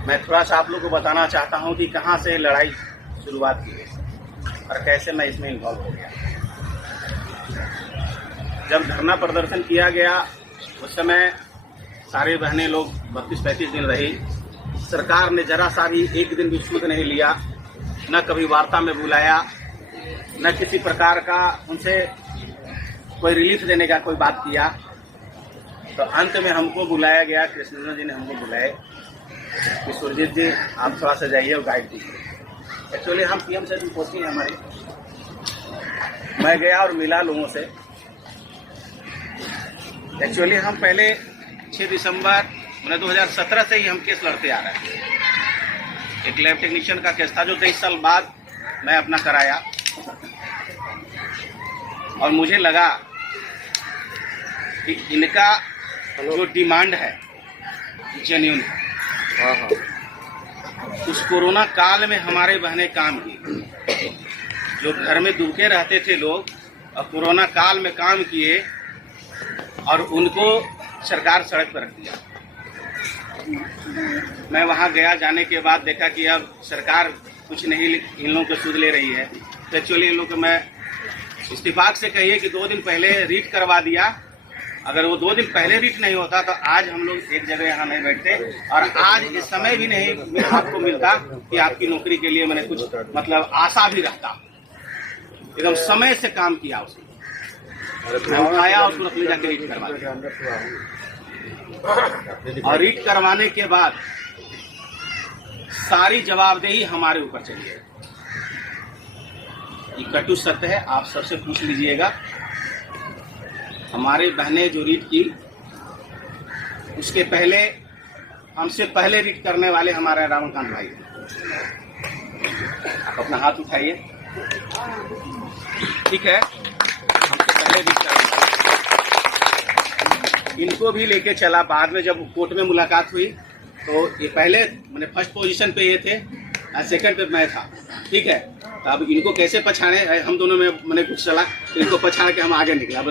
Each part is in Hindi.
मैं थोड़ा सा आप लोग को बताना चाहता हूं कि कहां से लड़ाई शुरुआत की गई और कैसे मैं इसमें इन्वॉल्व हो गया। जब धरना प्रदर्शन किया गया उस समय सारी बहनें लोग 32-35 दिन रही। सरकार ने जरा सा भी एक दिन भी छूट नहीं लिया, न कभी वार्ता में बुलाया, न किसी प्रकार का उनसे कोई रिलीफ देने का कोई बात किया। तो अंत में हमको बुलाया गया, कृष्णेंद्र जी ने हमको बुलाए कि सुरजीत जी आप थोड़ा सा जाइए और गाइड कीजिए। एक्चुअली हम पीएम से पोस्टिंग है हमारी। मैं गया और मिला लोगों से। एक्चुअली हम पहले 6 दिसंबर 2017 से ही हम केस लड़ते आ रहे हैं। एक लैब टेक्नीशियन का केस था जो 23 साल बाद मैं अपना कराया और मुझे लगा कि इनका जो डिमांड है जेन्युइन है। उस कोरोना काल में हमारे बहनें काम की, जो घर में दुखे रहते थे लोग और कोरोना काल में काम किए और उनको सरकार सड़क पर रख दिया। मैं वहां गया, जाने के बाद देखा कि अब सरकार कुछ नहीं इन लोगों को सूद ले रही है। तो एक्चुअली इन लोगों को मैं इस्तीफाक से कहिए कि 2 दिन पहले रीट करवा दिया। अगर वो 2 दिन पहले रीट नहीं होता तो आज हम लोग एक जगह यहाँ नहीं बैठते और आज इस समय भी नहीं आपको मिलता कि आपकी नौकरी के लिए मैंने कुछ मतलब आशा भी रखता। एकदम समय से काम किया उसने, मैं उठाया और तुरंत ले जाकर रीट करवा दिया। और रीट करवाने के बाद सारी जवाबदेही हमारे ऊपर चली है। ये कटु सत्य है, आप सबसे पूछ लीजिएगा। हमारे बहनें जो रीट की उसके पहले हमसे पहले रीट करने वाले हमारे रामकांत भाई थे। आप अपना हाथ उठाइए, ठीक है। हमसे पहले रीट करने वाले इनको भी लेके चला। बाद में जब कोर्ट में मुलाकात हुई तो ये पहले मैंने फर्स्ट पोजीशन पे ये थे और सेकंड पे मैं था, ठीक है। तो अब इनको कैसे पछाड़े, हम दोनों में मैंने कुछ चला तो इनको पछाड़ के हम आगे निकले। अब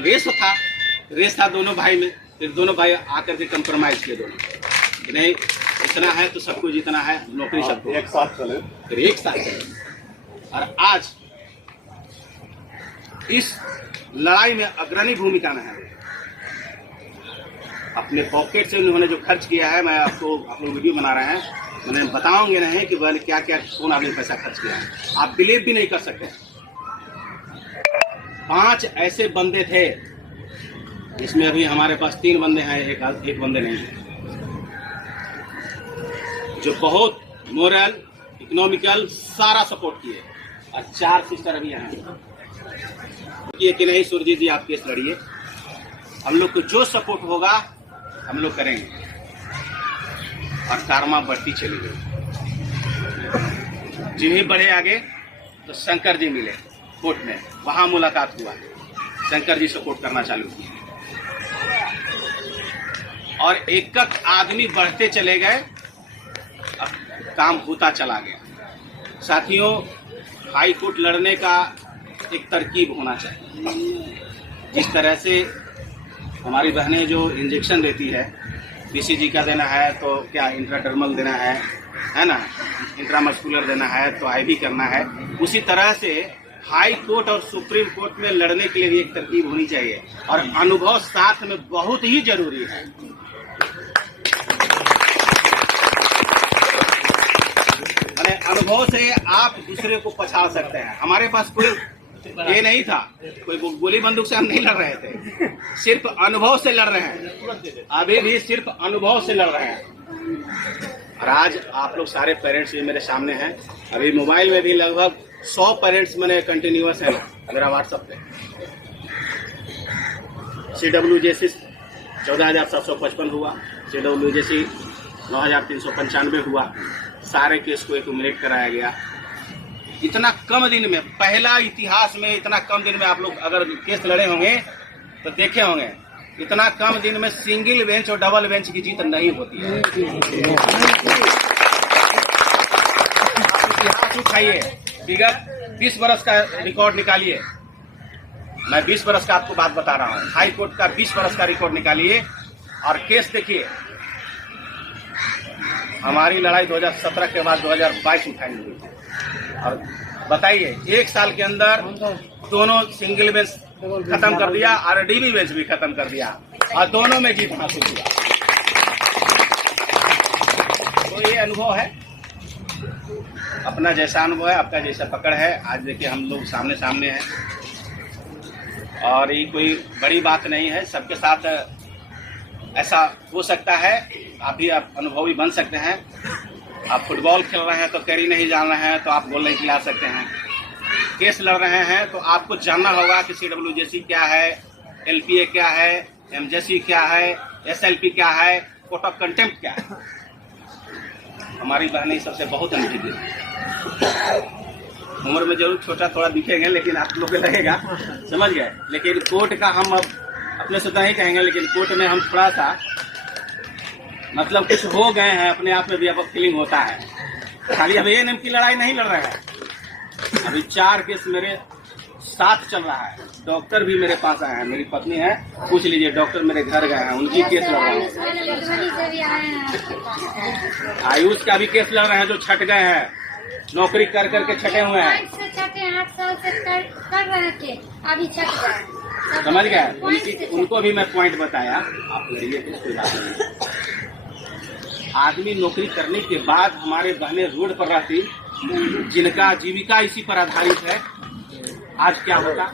रेस था दोनों भाई में। फिर दोनों भाई आकर के कंप्रोमाइज किए दोनों, नहीं इतना है तो सबको जितना है, नौकरी सबको एक साथ चले, फिर एक साथ चले। और आज इस लड़ाई में अग्रणी भूमिका में है। अपने पॉकेट से उन्होंने जो खर्च किया है, मैं आप लोग वीडियो बना रहे हैं, मैंने बताऊंगे नहीं कि मैंने क्या क्या कौन आदमी पैसा खर्च किया है। आप बिलीव भी नहीं कर सकते। 5 ऐसे बंदे थे जिसमें अभी हमारे पास 3 बंदे हैं, एक बंदे नहीं है, जो बहुत मोरल इकोनॉमिकल सारा सपोर्ट किए। और 4 सिस्टर अभी यहाँ हैं कि नहीं सुरजीत जी आप केस लड़िए, हम लोग को जो सपोर्ट होगा हम लोग करेंगे। और कारमा बढ़ती चली गई। जिन ही बढ़े आगे तो शंकर जी मिले कोर्ट में, वहां मुलाकात हुआ, शंकर जी सपोर्ट करना चालू किया और एक आदमी बढ़ते चले गए, अब काम होता चला गया। साथियों, हाई कोर्ट लड़ने का एक तरकीब होना चाहिए। जिस तरह से हमारी बहनें जो इंजेक्शन देती है, बीसीजी का देना है तो क्या इंट्राडर्मल देना है ना, इंट्रामस्कुलर देना है तो आईवी करना है, उसी तरह से हाई कोर्ट और सुप्रीम कोर्ट में लड़ने के लिए भी एक तरकीब होनी चाहिए। और अनुभव साथ में बहुत ही जरूरी है। अनुभव से आप दूसरे को पछाड़ सकते हैं। हमारे पास कोई ये नहीं था, कोई गोली बंदूक से हम नहीं लड़ रहे थे, सिर्फ अनुभव से लड़ रहे हैं। अभी भी सिर्फ अनुभव से लड़ रहे हैं। और आज आप लोग सारे पेरेंट्स भी मेरे सामने हैं। अभी मोबाइल में भी लगभग 100 पेरेंट्स मैंने कंटिन्यूअस है मेरा व्हाट्सएप पे। CWJC 14,755 हुआ, CWJC 9,395 हुआ। सारे केस को एक्यूमुलेट कराया गया। इतना कम दिन में, पहला इतिहास में इतना कम दिन में आप लोग अगर केस लड़े होंगे तो देखे होंगे, इतना कम दिन में सिंगल बेंच और डबल बेंच की जीत नहीं होती है। इतिहास उठाइए, विगत 20 बरस का रिकॉर्ड निकालिए। मैं 20 बरस का आपको बात बता रहा हूँ। हाई कोर्ट का 20 बरस का रिकॉर्ड निकालिए और केस देखिए। हमारी लड़ाई 2017 के बाद 2022 में फाइनल हुई थी। और बताइए, एक साल के अंदर दोनों सिंगल बेंच खत्म कर दिया और डीबी बेंच भी खत्म कर दिया और दोनों में जीत हासिल किया। तो ये अनुभव है, अपना जैसा अनुभव है, आपका जैसा पकड़ है। आज देखिए हम लोग सामने सामने हैं और ये कोई बड़ी बात नहीं है। सबके साथ ऐसा हो सकता है, आप भी आप अनुभवी बन सकते हैं। आप फुटबॉल खेल रहे हैं तो कैरी नहीं जान रहे हैं तो आप गोल नहीं खिला सकते हैं। केस लड़ रहे हैं तो आपको जानना होगा कि CWJC क्या है, LPA क्या है, MJC क्या है, SLP क्या है, कोर्ट ऑफ कंटेम्प्ट क्या है। हमारी बहनें सबसे बहुत अनुभवी है। उम्र में जरूर छोटा थोड़ा दिखेंगे लेकिन आप लोग को लगेगा, समझ गए। लेकिन कोर्ट का हम अब अपने से तो नहीं कहेंगे, लेकिन कोर्ट में हम थोड़ा सा मतलब कुछ हो गए हैं, अपने आप में भी अब फीलिंग होता है। खाली अब ANM की लड़ाई नहीं लड़ रहे हैं, अभी 4 केस मेरे साथ चल रहा है। डॉक्टर भी मेरे पास आए हैं, मेरी पत्नी है, पूछ लीजिए, डॉक्टर मेरे घर गए हैं, उनकी केस लड़ रहे हैं। आयुष का भी केस लड़ रहे हैं जो छट गए हैं, नौकरी कर करके छटे हुए हैं, 8 साल से कर रहे थे, अभी छट गए। समझ गए। उनको भी मैं पॉइंट बताया, आप लड़िए कोई बात नहीं। आदमी नौकरी करने के बाद हमारे बहनें रोड पर रहती, जिनका जीविका इसी पर आधारित है, आज क्या होता।